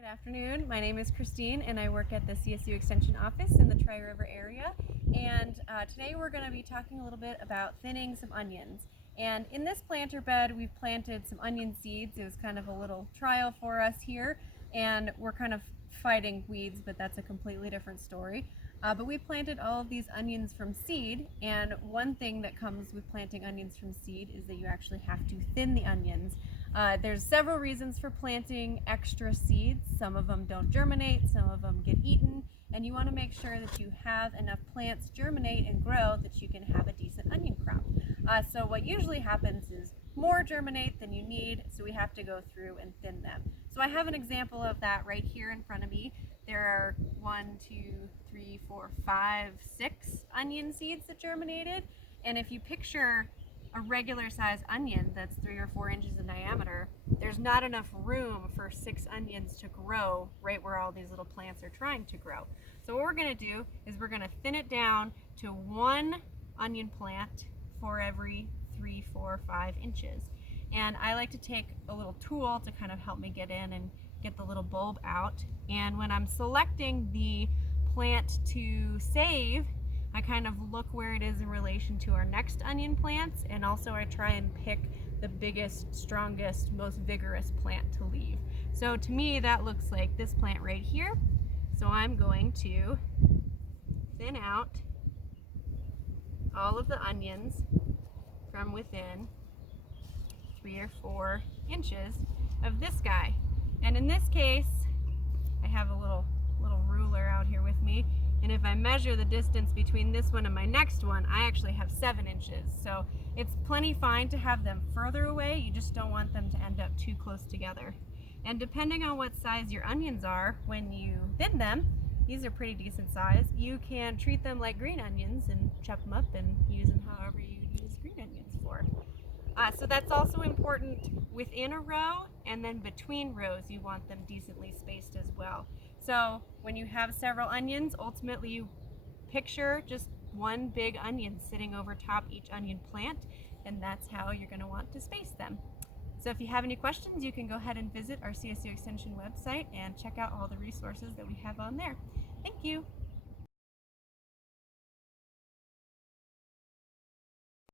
Good afternoon. My name is Christine and I work at the CSU Extension office in the Tri-River area. And today we're going to be talking a little bit about thinning some onions. And in this planter bed, we've planted some onion seeds. It was kind of a little trial for us here. And we're kind of fighting weeds, but that's a completely different story. But we planted all of these onions from seed, and one thing that comes with planting onions from seed is that you actually have to thin the onions. There's several reasons for planting extra seeds. Some of them don't germinate, some of them get eaten, and you want to make sure that you have enough plants germinate and grow that you can have a decent onion crop. So what usually happens is more germinate than you need, so we have to go through and thin them. So I have an example of that right here in front of me. There are 6 onion seeds that germinated, and if you picture a regular size onion that's 3 or 4 inches in diameter, there's not enough room for 6 onions to grow right where all these little plants are trying to grow. So what we're going to do is we're going to thin it down to 1 onion plant for every 3, 4, 5 inches. And I like to take a little tool to kind of help me get in and get the little bulb out. And when I'm selecting the plant to save, I kind of look where it is in relation to our next onion plants, and also I try and pick the biggest, strongest, most vigorous plant to leave. So to me that looks like this plant right here. So I'm going to thin out all of the onions from within 3 or 4 inches of this guy. And in this case, I have a little ruler out here with me, and if I measure the distance between this one and my next one, I actually have 7 inches. So it's plenty fine to have them further away, you just don't want them to end up too close together. And depending on what size your onions are, when you thin them, these are pretty decent size, you can treat them like green onions and chop them up and use them however you use green onions for. So that's also important within a row, and then between rows you want them decently spaced as well. So when you have several onions, ultimately you picture just one big onion sitting over top each onion plant, and that's how you're going to want to space them. So if you have any questions, you can go ahead and visit our CSU Extension website and check out all the resources that we have on there. Thank you.